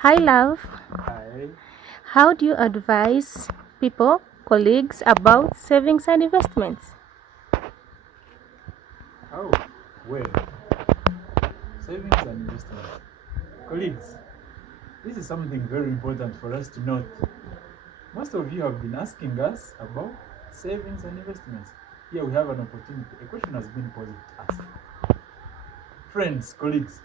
Hi, love. Hi. How do you advise people, colleagues about savings and investments? Oh, well, savings and investment. Colleagues, this is something very important for us to note. Most of you have been asking us about savings and investments. Here we have an opportunity. A question has been posed to us. Friends, colleagues,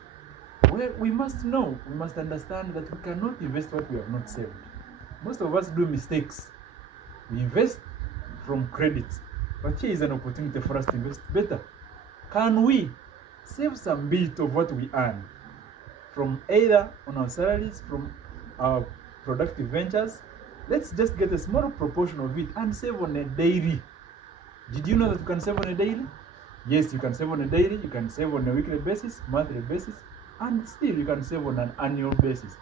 well, we must know, we must understand that we cannot invest what we have not saved. Most of us do mistakes. We invest from credit, but here is an opportunity for us to invest better. Can we save some bit of what we earn from either on our salaries, from our productive ventures? Let's just get a small proportion of it and save on a daily. Did you know that you can save on a daily? Yes, you can save on a daily, you can save on a weekly basis, monthly basis, and still you can save on an annual basis.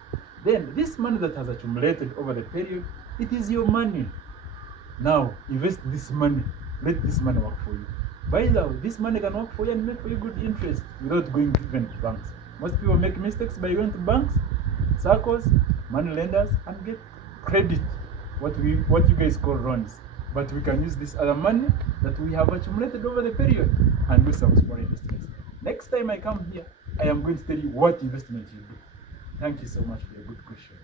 Then this money that has accumulated over the period, it is your money. Now invest this money. Let this money work for you. By the way, this money can work for you and make for you good interest without going even to banks. Most people make mistakes by going to banks, circles, money lenders, and get credit, what you guys call loans. But we can use this other money that we have accumulated over the period and do some small investments. Next time I come here, I am going to tell you what investment you do. Thank you so much for your good question.